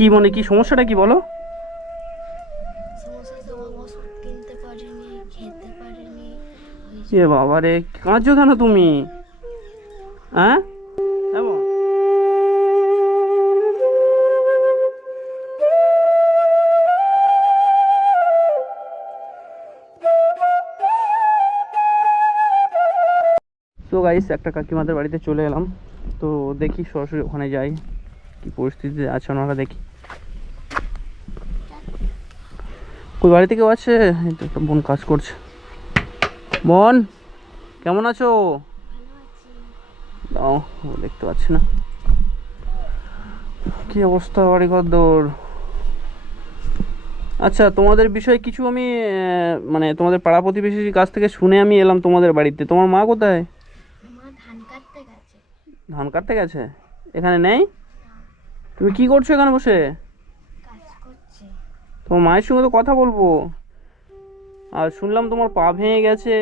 কি মনে কি সমস্যাটা কি বলো? এ বাবা রে কাঁদছো কেন তুমি? হ্যাঁ? তো গাইস একটা কাকিমাদের বাড়িতে চলে এলাম। তো দেখি সরাসরি ওখানে যাই কি পরিস্থিতিতে আছে ওনারা দেখি। কই বাড়িতে কেউ আছে? এই তো একটা বোন কাজ করছে। বোন কেমন আছো? দেখতে পাচ্ছি না। কি অবস্থা বাড়ি ঘর দৌড় আচ্ছা তোমাদের বিষয়ে কিছু আমি মানে তোমাদের পাড়া প্রতিবেশীর কাছ থেকে শুনে আমি এলাম তোমাদের বাড়িতে। তোমার মা কোথায়? ধান কাটতে গেছে। এখানে নেই? তুমি কি করছ এখানে বসে? তোমার মায়ের সঙ্গে তো কথা বলব। আর শুনলাম তোমার পা ভেঙে গেছে।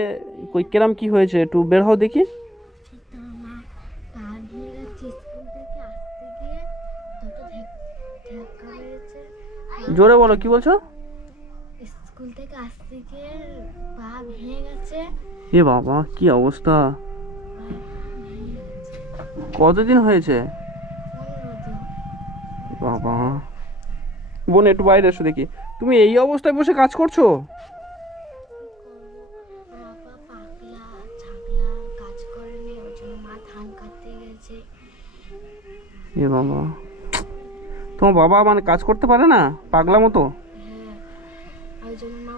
কই কেরাম কি হয়েছে একটু বের হও দেখি। জোরে বলো কি বলছো? স্কুল থেকে আসতে গিয়ে পা ভেঙে গেছে। এ বাবা কি অবস্থা? কতদিন হয়েছে? বোন একটু বাইরে এসো দেখি। তুমি এই অবস্থায় বসে কাজ করছ? এ বাবা। তোমার বাবা মানে কাজ করতে পারে না? পাগলা মতো? হ্যাঁ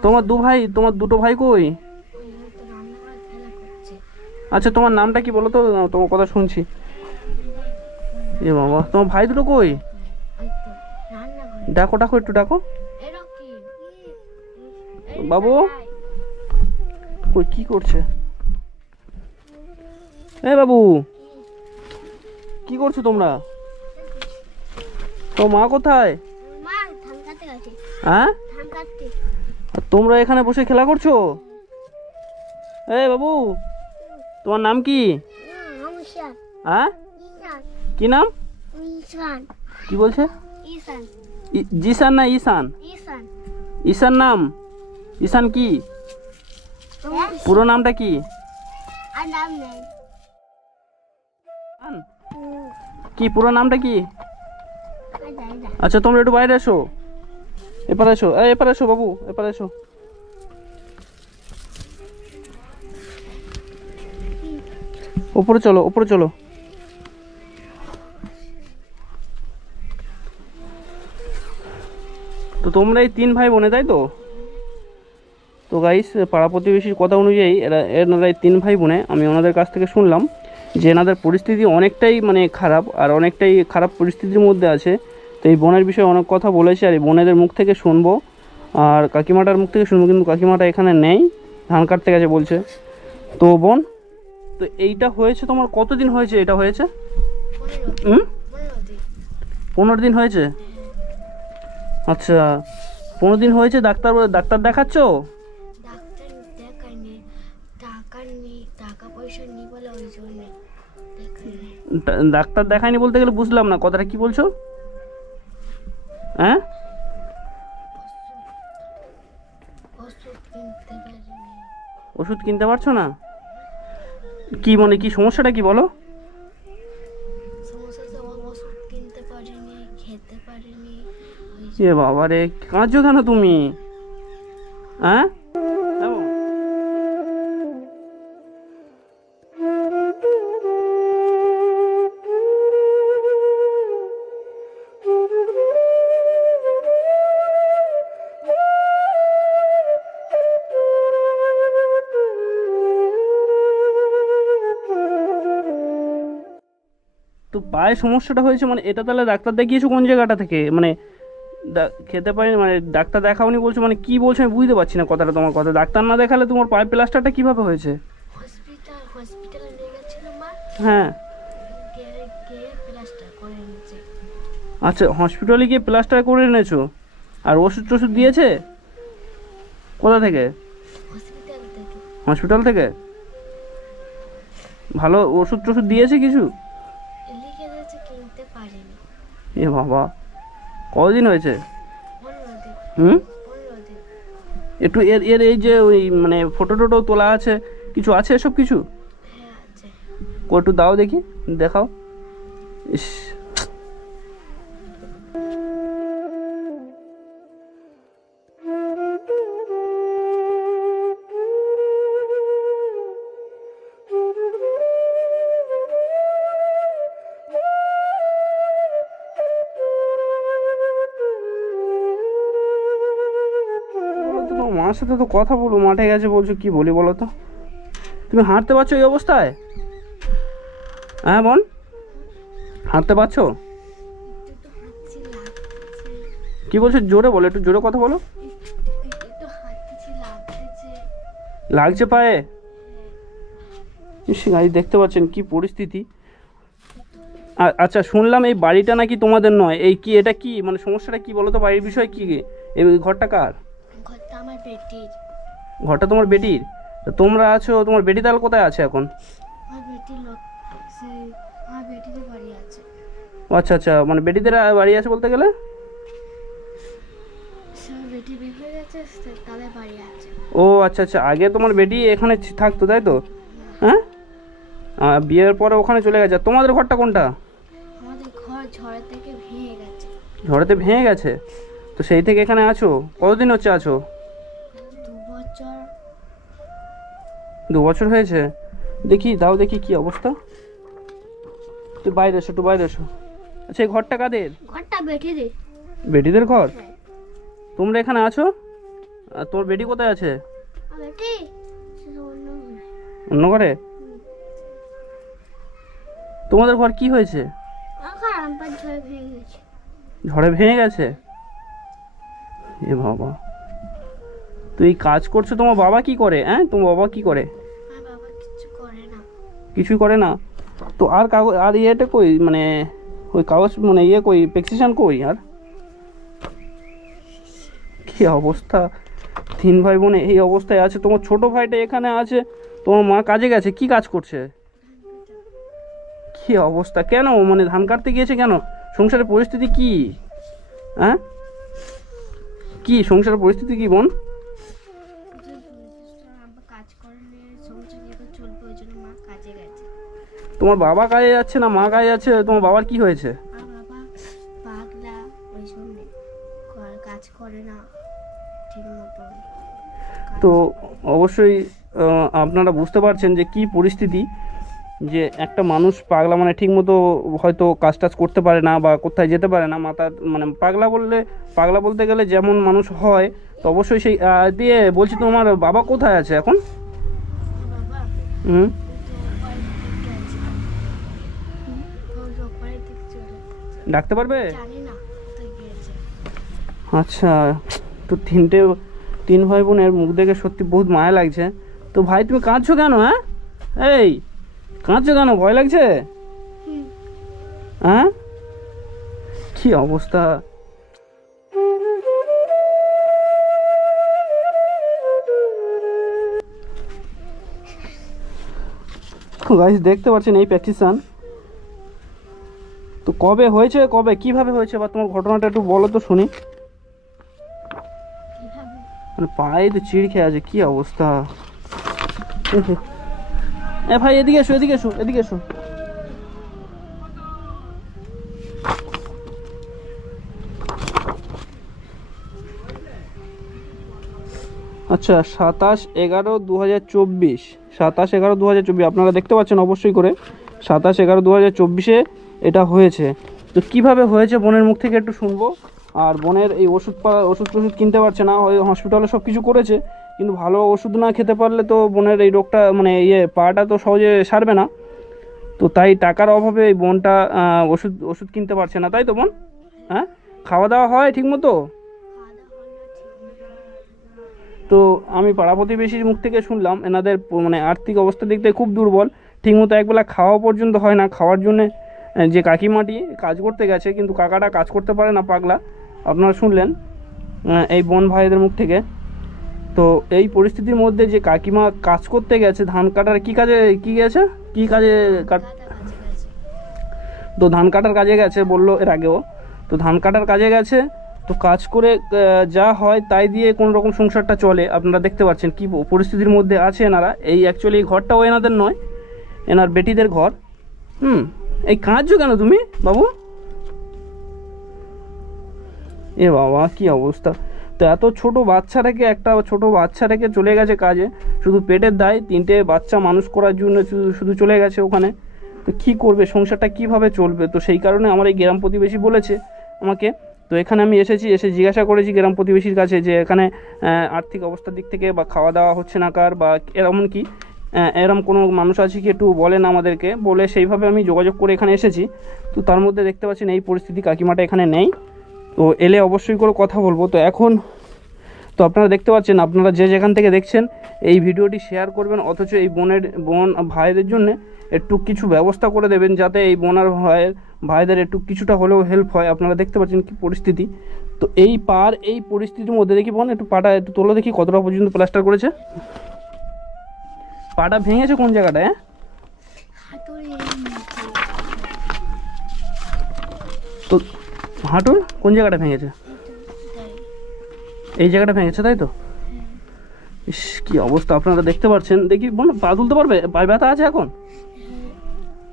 তোমার দু ভাই তোমার দুটো ভাই কই? আচ্ছা তোমার নামটা কি বলো তো? তোমার কথা শুনছি। এ বাবা তোমার ভাই দুটো কই? ডাকো ডাকো একটু ডাকো। বাবু? কই কি করছে? এ বাবু কি করছ তোমরা? তো মা কোথায়? হ্যাঁ? তোমরা এখানে বসে খেলা করছ? এ বাবু তোমার নাম কি? হ্যাঁ? কি নাম? কি বলছে? ঈশান। জিসান না ঈশান? ঈশান। ঈশান নাম? ঈশান কি? পুরো নামটা কি? আর নাম নেই। কি পুরো নামটা কি? আচ্ছা তোমরা একটু বাইরে এসো। এপারে এসো। এপারে এসো বাবু এপারে এসো। উপরে চলো উপরে চলো। তোমরা এই তিন ভাই বোনে, তাই তো? তো গাইস পাড়া প্রতিবেশীর কথা অনুযায়ী এরা এনারা এই তিন ভাই বোনে। আমি ওনাদের কাছ থেকে শুনলাম যে এনাদের পরিস্থিতি অনেকটাই মানে খারাপ আর অনেকটাই খারাপ পরিস্থিতির মধ্যে আছে। তো এই বোনের বিষয়ে অনেক কথা বলেছে আর এই বোনেদের মুখ থেকে শুনব। আর কাকিমাটার মুখ থেকে শুনব, কিন্তু কাকিমাটা এখানে নেই, ধান কাটতে গেছে বলছে। তো বোন, তো এইটা হয়েছে তোমার কতদিন হয়েছে? এটা হয়েছে? হুম? পনেরো দিন হয়েছে? আচ্ছা পনেরো দিন হয়েছে ডাক্তার ডাক্তার দেখাচ্ছ? ডাক্তার দেখায়নি। বলতে গেলে বুঝলাম না কথাটা কি বলছো? হ্যাঁ? ওষুধ কিনতে পারছ না? কি মানে কি সমস্যাটা কি বলো সমস্যা হচ্ছে ও ওষুধ কিনতে পারিনি খেতে পারিনি ওই এ বাবা রে কাঁদছো কেন তুমি? হ্যাঁ? তো পায়ে সমস্যাটা হয়েছে মানে এটা তাহলে ডাক্তার দেখিয়েছো কোন জায়গাটা থেকে? মানে খেতে পারিনি মানে ডাক্তার দেখাওনি বলছো মানে কি বলছো আমি বুঝতে পারছি না কথাটা তোমার কথা। ডাক্তার না দেখালে তোমার পায়ে প্লাস্টারটা কীভাবে হয়েছে? হ্যাঁ। আচ্ছা হসপিটালে গিয়ে প্লাস্টার করে এনেছো? আর ওষুধ টষুধ দিয়েছে? কোথা থেকে? হসপিটাল থেকে। ভালো ওষুধ টষুধ দিয়েছে কিছু? এ বাবা। কতদিন হয়েছে? হুম? একটু এর এর এই যে ওই মানে ফটো টোটো তোলা আছে কিছু আছে এসব কিছু? কটু কো একটু দাও দেখি দেখাও। ইস। সাথে তো কথা বলব, মাঠে গেছে বলছো, কি বলি বলো তো? তুমি হাঁটতে পারছ এই অবস্থায়? হ্যাঁ বোন? হাঁটতে পারছ? কি বলছো, জোরে বলো, একটু জোরে কথা বলো। লাগছে পায়ে? গাড়ি দেখতে পাচ্ছেন কি পরিস্থিতি। আচ্ছা শুনলাম এই বাড়িটা নাকি তোমাদের নয়। এই কি, এটা কি? মানে সমস্যাটা কি বলো তো? বাড়ির বিষয় কি? এই ঘরটা কার? আমার বেটির। ঘরটা তোমার বেটির? তা তোমরা আছো তোমার বেটি তাহলে কোথায় আছে এখন? আমার বেটির লোক সে আমার বাড়ি আছে। ও আচ্ছা আচ্ছা মানে বেটিদের বাড়ি আছে বলতে গেলে? বেটি বের হয়ে গেছে তাদের বাড়ি আছে। ও আচ্ছা আচ্ছা আগে তোমার বেটি এখানে থাকতো তাই তো? হ্যাঁ? বিয়ের পরে ওখানে চলে গেছে। তোমাদের ঘরটা কোনটা? আমাদের ঘর ঝড় থেকে ভেঙে গেছে। ঝড়েতে ভেঙে গেছে? তো সেই থেকে এখানে আছো? কতদিন হচ্ছে আছো? দু বছর হয়েছে। দেখি দাও দেখি কি অবস্থা। তুই বাইরে এসো একটু বাইরে এসো। আচ্ছা এই ঘরটা কাদের? ঘরটা বেটে দে বেটিদের ঘর? তোমরা এখানে আছো? আর তোর বেটি কোথায় আছে? বেটি? অন্য ঘরে। তোমাদের ঘর কি হয়েছে? ঝড়ে ভেঙে গেছে। এ বাবা। তুই কাজ করছ তোমার বাবা কি করে হ্যাঁ? তোমার বাবা কি করে? কিছুই করে না। তো আর কাগজ, আর ইয়েটা কই? মানে ওই কাগজ মানে ইয়ে কই? প্রেসক্রিপশন কই আর? কি অবস্থা? তিন ভাই বোনে এই অবস্থায় আছে। তোমার ছোট ভাইটা এখানে আছে। তোমার মা কাজে গেছে। কি কাজ করছে? কি অবস্থা? কেন? মানে ধান কাটতে গিয়েছে কেন? সংসারের পরিস্থিতি কি? হ্যাঁ? কি? সংসারের পরিস্থিতি কি বোন? তোমার বাবা কাজে যাচ্ছে না মা কাজে যাচ্ছে তোমার বাবার কি হয়েছে? তো অবশ্যই আপনারা বুঝতে পারছেন যে কি পরিস্থিতি, যে একটা মানুষ পাগলা মানে ঠিকমতো হয়তো কাজ টাজ করতে পারে না বা কোথায় যেতে পারে না, মাথা মানে পাগলা বললে, পাগলা বলতে গেলে যেমন মানুষ হয়, তো অবশ্যই সেই দিয়ে বলছি তোমার বাবা কোথায় আছে এখন? হুম? ডাকতে পারবে? আচ্ছা তো তিনটে তিন ভাই বোনের মুখ দেখে সত্যি বহুত মায়া লাগছে। তো ভাই তুমি কাঁদছো কেন হ্যাঁ? এই কাঁদছো কেন ভয় লাগছে? হ্যাঁ? কি অবস্থা? গাইস দেখতে পাচ্ছেন এই প্র্যাকটিসান তো কবে হয়েছে, কবে, কীভাবে হয়েছে, বা তোমার ঘটনাটা একটু বলো তো শুনি। মানে পায়ে তো চিড় খেয়ে আছে, কি অবস্থা? এ ভাই, এদিকে এসো এদিকে এসো এদিকে এসো। আচ্ছা সাতাশ এগারো দু হাজার চব্বিশ। সাতাশ এগারো দু হাজার চব্বিশ, আপনারা দেখতে পাচ্ছেন অবশ্যই করে। সাতাশ এগারো দু হাজার চব্বিশে এটা হয়েছে। তো কীভাবে হয়েছে বোনের মুখ থেকে একটু শুনব। আর বোনের এই ওষুধ পা- ওষুধ টষুধ কিনতে পারছে না হসপিটালে সব কিছু করেছে। কিন্তু ভালো ওষুধ না খেতে পারলে তো বোনের এই রোগটা মানে ইয়ে পাটা তো সহজে সারবে না। তো তাই টাকার অভাবে এই বোনটা ওষুধ ওষুধ কিনতে পারছে না। তাই তো বোন? হ্যাঁ? খাওয়া দাওয়া হয় ঠিক মতো? তো আমি পাড়া প্রতিবেশীর মুখ থেকে শুনলাম, এনাদের মানে আর্থিক অবস্থা থেকে খুব দুর্বল। ঠিকমতো একবেলা খাওয়া পর্যন্ত হয় না। খাওয়ার জন্যে যে কাকিমাটি কাজ করতে গেছে, কিন্তু কাকাটা কাজ করতে পারে না পাগলা। আপনারা শুনলেন এই বোন ভাইদের মুখ থেকে। তো এই পরিস্থিতির মধ্যে যে কাকিমা কাজ করতে গেছে, ধান কাটার কি কাজে, কি গেছে? কি কাজে কাট তো ধান কাটার কাজে গেছে বলল এর আগেও। তো ধান কাটার কাজে গেছে, তো কাজ করে যা হয় তাই দিয়ে কোনো রকম সংসারটা চলে। আপনারা দেখতে পাচ্ছেন কি পরিস্থিতির মধ্যে আছে এনারা। এই অ্যাকচুয়ালি ঘরটাও এনাদের নয়, এনার বেটিদের ঘর। হুম। এই কাঁদছো কেন তুমি, বাবু? এ বাবা, কি অবস্থা? তো এত ছোট বাচ্চা রেখে একটা ছোট বাচ্চা রেখে চলে গেছে কাজে। শুধু পেটের দায়, তিনটে বাচ্চা মানুষ করার জন্য শুধু চলে গেছে ওখানে। তো কী করবে, সংসারটা কীভাবে চলবে? তো সেই কারণে আমার এই গ্রাম প্রতিবেশী বলেছে আমাকে। তো এখানে আমি এসেছি, এসে জিজ্ঞাসা করেছি গ্রাম প্রতিবেশীর কাছে যে এখানে আর্থিক অবস্থার দিক থেকে বা খাওয়া দাওয়া হচ্ছে না কার বা এরকম কি এরম কোনো মানুষ আছে কি একটু বলেন আমাদেরকে? বলে সেইভাবে আমি যোগাযোগ করে এখানে এসেছি। তো তার মধ্যে দেখতে পাচ্ছেন এই পরিস্থিতি কাকিমাটা এখানে নেই। তো এলে অবশ্যই করে কথা বলব। তো এখন, তো আপনারা দেখতে পাচ্ছেন, আপনারা যে যেখান থেকে দেখছেন, এই ভিডিওটি শেয়ার করবেন, অথচ এই বোনের, বোন, ভাইদের জন্য একটু কিছু ব্যবস্থা করে দেবেন, যাতে এই বোন আর ভাইয়ের, ভাইদের একটু কিছুটা হলেও হেল্প হয়। আপনারা দেখতে পাচ্ছেন কি পরিস্থিতি। তো এই পার, এই পরিস্থিতির মধ্যে দেখি বোন, একটু পাটা একটু তোলো দেখি কতটা পর্যন্ত প্লাস্টার করেছে। পাটা ভেঙেছে কোন জায়গাটায় হ্যাঁ। তো হাঁটুর কোন জায়গাটা ভেঙেছে? এই জায়গাটা ভেঙেছে তাই তো? ইস কি অবস্থা আপনারা দেখতে পাচ্ছেন দেখি বোন পা তুলতে পারবে? পায়ে ব্যথা আছে এখন?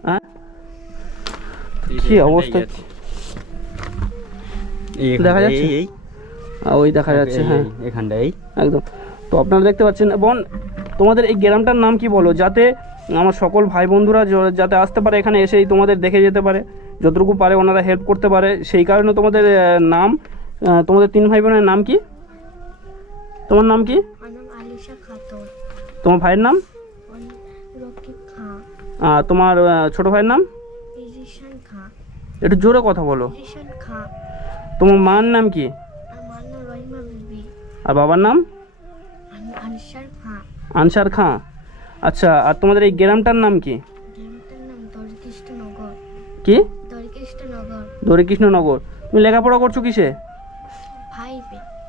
হ্যাঁ? কি অবস্থা? দেখা যাচ্ছে? ওই দেখা যাচ্ছে হ্যাঁ। এই, এখানটা এই একদম। তো আপনারা দেখতে পাচ্ছেন বোন তোমাদের এই গ্রামটার নাম কি বলো? যাতে আমার সকল ভাই বন্ধুরা যাতে আসতে পারে এখানে এসেই তোমাদের দেখে যেতে পারে। যতটুকু পারে ওনারা হেল্প করতে পারে। সেই কারণে তোমাদের নাম তোমাদের তিন ভাই বোনের নাম কি? তোমার নাম কি? তোমার ভাইয়ের নাম? তোমার ছোট ভাইয়ের নাম? একটু জোরে কথা বলো। তোমার মার নাম কি? আর বাবার নাম? আনসার খাঁ। আচ্ছা আর তোমাদের এই গ্রামটার নাম কি? কি? দরকৃষ্ণনগর। তুমি লেখাপড়া করছ কিসে?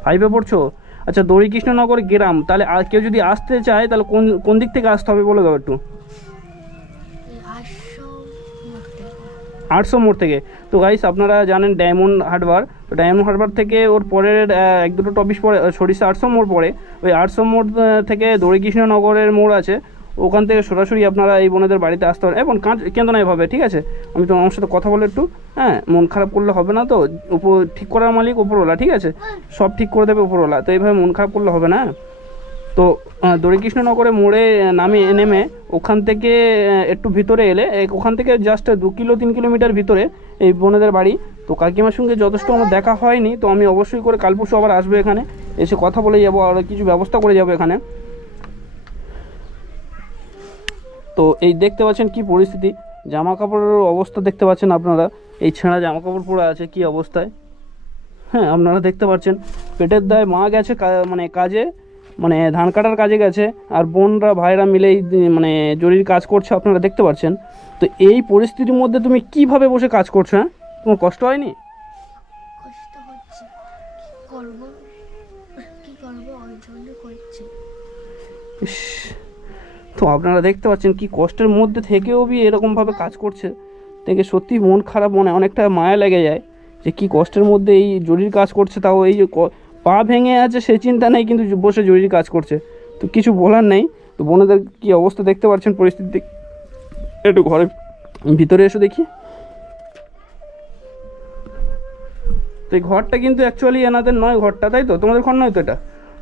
ফাইভে পড়ছো? আচ্ছা দরিকৃষ্ণনগর গ্রাম। তাহলে আর কেউ যদি আসতে চায় তাহলে কোন কোন দিক থেকে আসতে হবে বলে দাও একটু? আটশো মোড় থেকে। তো গাইস আপনারা জানেন ডায়মন্ড হারবার তো ডায়মন্ড হারবার থেকে ওর পরের এক দুটো টপিস পরে সরিষা আটশো মোড় পরে ওই আটশো মোড় থেকে দড়িকৃষ্ণনগরের মোড় আছে। ওখান থেকে সরাসরি আপনারা এই বোনেদের বাড়িতে আসতে পারেন। এবং কাঁচ কেন্দ্র না এভাবে ঠিক আছে? আমি তো আমার সাথে কথা বলে একটু হ্যাঁ? মন খারাপ করলে হবে না তো? উপর, ঠিক করার মালিক ওপরওয়ালা ঠিক আছে? সব ঠিক করে দেবে ওপরওয়ালা তো এইভাবে মন খারাপ করলে হবে না? তো দড়িকৃষ্ণনগরে মোড়ে নামে, নেমে ওখান থেকে একটু ভিতরে এলে ওখান থেকে জাস্ট দু কিলো, তিন কিলোমিটার ভিতরে এই বোনেদের বাড়ি। তো কাকিমার সঙ্গে যথেষ্ট আমার দেখা হয়নি, তো আমি অবশ্যই করে কাল পরশু আবার আসব এখানে। এসে কথা বলে যাব, আর কিছু ব্যবস্থা করে যাব এখানে। তো এই দেখতে পাচ্ছেন কি পরিস্থিতি। জামা কাপড়ের অবস্থা দেখতে পাচ্ছেন আপনারা। এই ছেঁড়া জামা কাপড় পরে আছে, কি অবস্থায়? হ্যাঁ আপনারা দেখতে পাচ্ছেন। পেটের দায় মা গেছে মানে কাজে। মানে ধান কাটার কাজে গেছে আর বোনরা ভাইরা মিলেই মানে জরির কাজ করছে আপনারা দেখতে পাচ্ছেন। তো এই পরিস্থিতির মধ্যে তুমি কীভাবে বসে কাজ করছ হ্যাঁ? তোমার কষ্ট হয়নি? তো আপনারা দেখতে পাচ্ছেন কি কষ্টের মধ্যে থেকেও বি এরকমভাবে কাজ করছে। দেখে সত্যি মন খারাপ মনে অনেকটা মায়া লেগে যায় যে কি কষ্টের মধ্যে এই জরির কাজ করছে তাও এই যে পা ভেঙে আছে, সে চিন্তা নেই, কিন্তু বসে জরুরি কাজ করছে। তো কিছু বলার নেই। তো বোনেদের কি অবস্থা দেখতে পাচ্ছেন পরিস্থিতি? একটু ঘরে ভিতরে এসে দেখি। তো এই ঘরটা কিন্তু অ্যাকচুয়ালি এনাদের নয় ঘরটা, তাই তো? তোমাদের ঘর নয় তো এটা?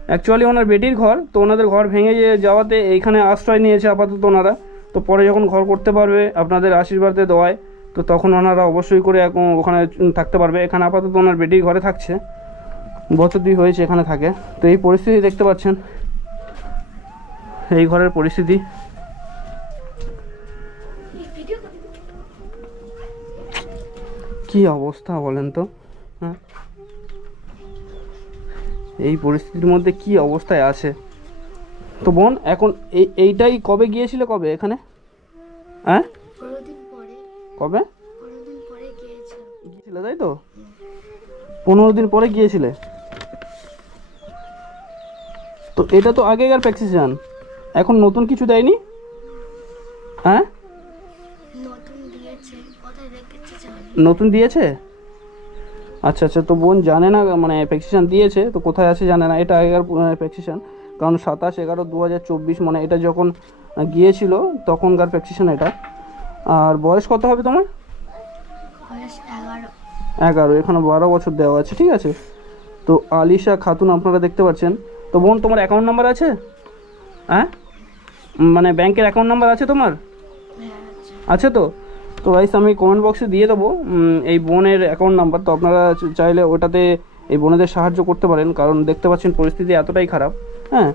অ্যাকচুয়ালি ওনার বেটির ঘর, তো ওনাদের ঘর ভেঙে যাওয়াতে এইখানে আশ্রয় নিয়েছে আপাতত ওনারা। তো পরে যখন ঘর করতে পারবে, আপনাদের আশীর্বাদে দেওয়ায় তো তখন ওনারা অবশ্যই করে এখন ওখানে থাকতে পারবে। এখানে আপাতত ওনার বেটির ঘরে থাকছে। বছর দুই হয়েছে এখানে থাকে। তো এই পরিস্থিতি দেখতে পাচ্ছেন। এই ঘরের পরিস্থিতি। কি অবস্থা বলেন তো? হ্যাঁ? এই পরিস্থিতির মধ্যে কি অবস্থায় আছে? তো বোন এখন এই এইটাই কবে গিয়েছিলে কবে এখানে? হ্যাঁ? কবে? গিয়েছিলে তাই তো? পনেরো দিন পরে গিয়েছিলে? তো এটা তো আগেকার প্র্যাকটিসান এখন নতুন কিছু দেয়নি? হ্যাঁ? নতুন দিয়েছে আচ্ছা আচ্ছা তো বোন জানে না মানে প্রেসক্রিপশন দিয়েছে তো কোথায় আছে জানে না এটা আগেকার প্রেসক্রিপশন কারণ সাতাশ এগারো দু হাজার চব্বিশ মানে এটা যখন গিয়েছিল তখনকার প্রেসক্রিপশন এটা। আর বয়স কত হবে তোমার? এগারো এখানে বারো বছর দেওয়া আছে ঠিক আছে? তো আলিশা খাতুন আপনারা দেখতে পাচ্ছেন তো বোন তোমার অ্যাকাউন্ট নাম্বার আছে? হ্যাঁ? মানে ব্যাংকের অ্যাকাউন্ট নাম্বার আছে তোমার? হ্যাঁ আছে। তো? তো গাইস আমি কমেন্ট বক্সে দিয়ে দেবো। এই বোনের অ্যাকাউন্ট নাম্বার তো আপনারা চাইলে ওটাতে এই বোনেদের সাহায্য করতে পারেন কারণ দেখতে পাচ্ছেন পরিস্থিতি এতটাই খারাপ। হ্যাঁ?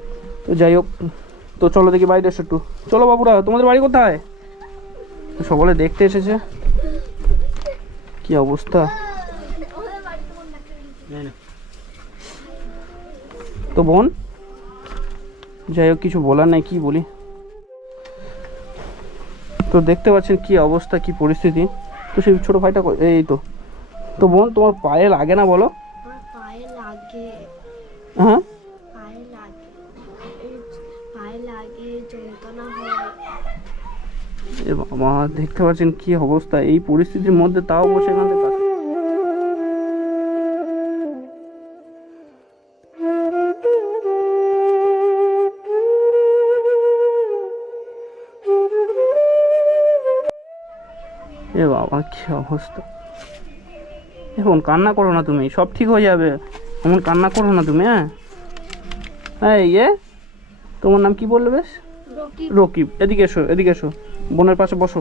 তো যাই হোক তো চলো দেখি বাইরে এসো একটু। চলো বাবুরা তোমাদের বাড়ি কোথায়? সকলে দেখতে এসেছে। কি অবস্থা? তো বোন যাই হোক কিছু বলার নাই কি বলি? তো দেখতে পাচ্ছেন কি অবস্থা কি পরিস্থিতি। তো সেই ছোটো ভাইটা এই তো। তো বোন তোমার পায়ে লাগে না বলো? হ্যাঁ? বাবা দেখতে পাচ্ছেন কি অবস্থা। এই পরিস্থিতির মধ্যে তাও বসে এখান থেকে বাবা কি অবস্থা। এখন কান্না করো না তুমি সব ঠিক হয়ে যাবে। এমন কান্না করো না তুমি হ্যাঁ? হ্যাঁ ইয়ে তোমার নাম কি বললে বেশ? রকি রকিব। এদিকে এসো এদিকে এসো বোনের পাশে বসো।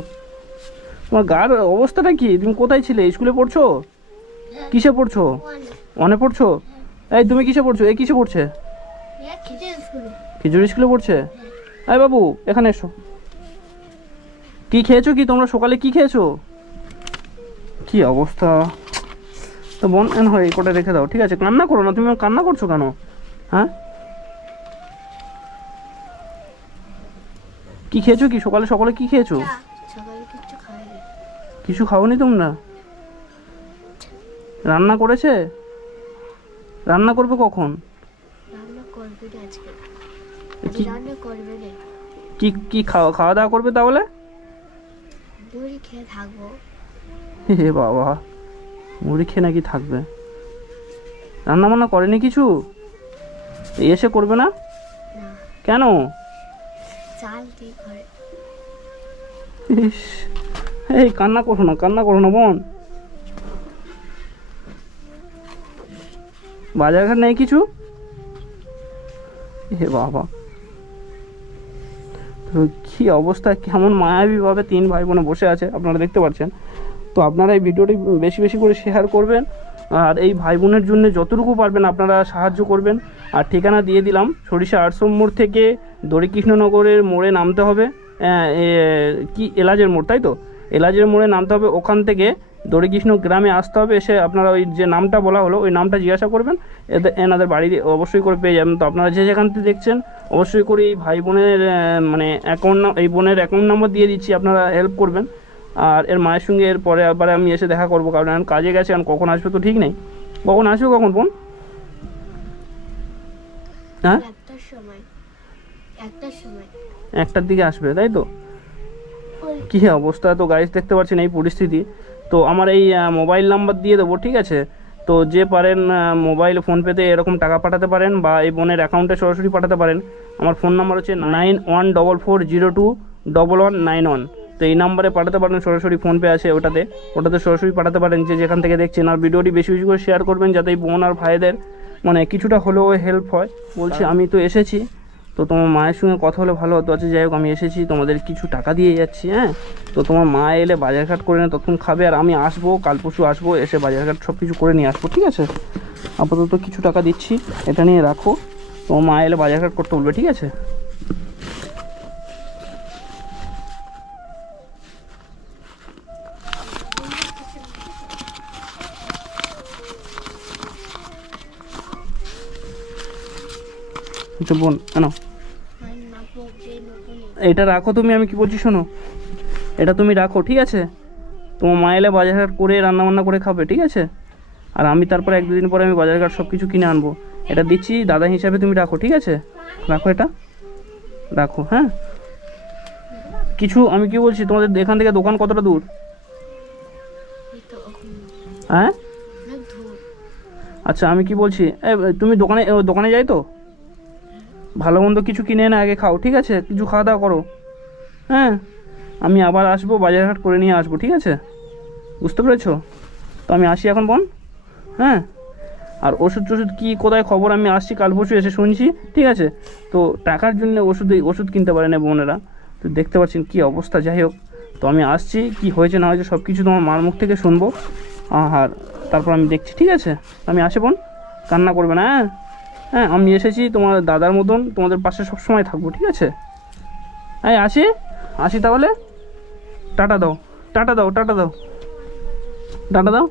তোমার গার অবস্থাটা কি? তুমি কোথায় ছিলে? স্কুলে পড়ছো? কিসে পড়ছো? অনে পড়ছো? এই তুমি কিসে পড়ছো? এই কিসে পড়ছে? খিচুড়ি স্কুলে। পড়ছে? এই বাবু এখানে এসো। কি খেয়েছো কি? তোমরা সকালে কি খেয়েছো? কি অবস্থা? তো বোন এন হয় এই কটা রেখে দাও ঠিক আছে? কান্না করো না তুমি কান্না করছ কেন? হ্যাঁ? কি খেয়েছো কি? সকালে সকালে কি খেয়েছো? কিছু খাওনি তোমরা? রান্না করেছে? রান্না করবে কখন? কি? খাওয়া খাওয়া দাওয়া করবে তাহলে? খেয়ে থাকব। হে বাবা মুড়ি খেয়ে নাকি থাকবে? রান্না বান্না করেনি কিছু? এসে করবে না? কেন? এই কান্না করো না কান্না করো না বোন। বাজারঘাট নেই কিছু? হে বাবা। তো কি অবস্থা কেমন মায়াবীভাবে তিন ভাই বোনে বসে আছে আপনারা দেখতে পাচ্ছেন। তো আপনারা এই ভিডিওটি বেশি বেশি করে শেয়ার করবেন। আর এই ভাই বোনের জন্য যতটুকু পারবেন আপনারা সাহায্য করবেন। আর ঠিকানা দিয়ে দিলাম, সরিষা আটশোম মোড় থেকে দড়িকৃষ্ণনগরের মোড়ে নামতে হবে। কি, এলাজের মোড়, তাই তো? এলাজের মোড়ে নামতে হবে, ওখান থেকে দড়িকৃষ্ণ গ্রামে আসতে হবে। এসে আপনারা ওই যে নামটা বলা হলো, ওই নামটা জিজ্ঞাসা করবেন। এদের এনাদের বাড়ি অবশ্যই করে পেয়ে যাবেন। তো আপনারা যে যেখান থেকে দেখছেন, অবশ্যই করে এই ভাই বোনের মানে অ্যাকাউন্ট এই বোনের অ্যাকাউন্ট নাম্বার দিয়ে দিচ্ছি, আপনারা হেল্প করবেন। আর এর মায়ের সঙ্গে এর পরে আবার আমি এসে দেখা করব কারণ এখন কাজে গেছে এখন কখন আসবে তো ঠিক নেই। কখন আসবে কখন বোন? হ্যাঁ? একটার সময় একটার সময়। একটার দিকে আসবে তাই তো? কী অবস্থা? তো গাড়ি দেখতে পাচ্ছেন এই পরিস্থিতি। তো আমার এই মোবাইল নাম্বার দিয়ে দেবো ঠিক আছে? তো যে পারেন মোবাইল ফোনপেতে এরকম টাকা পাঠাতে পারেন বা এই বোনের অ্যাকাউন্টে সরাসরি পাঠাতে পারেন। আমার ফোন নাম্বার হচ্ছে nine one double four zero two double one nine one তো এই নাম্বারে পাঠাতে পারেন, সরাসরি ফোনপে আছে ওটাতে। ওটাতে সরাসরি পাঠাতে পারেন যে যেখান থেকে দেখছেন। আর ভিডিওটি বেশি বেশি করে শেয়ার করবেন যাতে এই বোন আর ভাইদের মানে কিছুটা হলেও হেল্প হয়। বলছি, আমি তো এসেছি, তো তোমার মায়ের সঙ্গে কথা হলে ভালো হতো। আছে যাই হোক, আমি এসেছি, তোমাদের কিছু টাকা দিয়ে যাচ্ছি হ্যাঁ? তো তোমার মা এলে বাজারঘাট করে না তখন খাবে আর আমি আসব, কাল পরশু আসব, এসে বাজারঘাট সব কিছু করে নিয়ে আসব, ঠিক আছে? আপাতত কিছু টাকা দিচ্ছি, এটা নিয়ে রাখো। তোমার মা এলে বাজারঘাট করতে বলবে, ঠিক আছে? বোন কেন এটা রাখো তুমি, আমি কি বলছি শোনো? এটা তুমি রাখো, ঠিক আছে? তোমার মা এলে বাজারঘাট করে রান্নাবান্না করে খাবে, ঠিক আছে? আর আমি তারপরে এক দুদিন পরে আমি বাজারঘাট সব কিছু কিনে আনব। এটা দিচ্ছি, দাদা হিসাবে তুমি রাখো, ঠিক আছে? রাখো এটা। রাখো হ্যাঁ? কিছু, আমি কি বলছি, তোমাদের এখান থেকে দোকান কতটা দূর? হ্যাঁ? আচ্ছা আমি কি বলছি? তুমি দোকানে দোকানে যাই তো? ভালো মন্দ কিছু কিনে এনে আগে খাও, ঠিক আছে? কিছু খাওয়া দাওয়া করো। হ্যাঁ? আমি আবার আসব বাজারঘাট করে নিয়ে আসব, ঠিক আছে? বুঝতে পেরেছ? তো আমি আসি এখন, বোন। হ্যাঁ? আর ওষুধ টষুধ কী, কোথায় খবর? আমি আসছি, কাল পরশু এসে শুনছি, ঠিক আছে? তো টাকার জন্য ওষুধ ওষুধ কিনতে পারে না বোনেরা। তো দেখতে পাচ্ছেন কী অবস্থা, যাই হোক। তো আমি আসছি, কি হয়েছে না হয়েছে সব কিছু তোমার মার মুখ থেকে শুনব। আর তারপর আমি দেখছি, ঠিক আছে? আমি আসে, বোন। কান্না করবে না হ্যাঁ? হ্যাঁ আমি এসেছি তোমার দাদার মতন, তোমাদের পাশে সব সময় থাকব, ঠিক আছে? হ্যাঁ আসি। আসি তাহলে। টাটা দাও টাটা দাও টাটা দাও। টাটা দাও।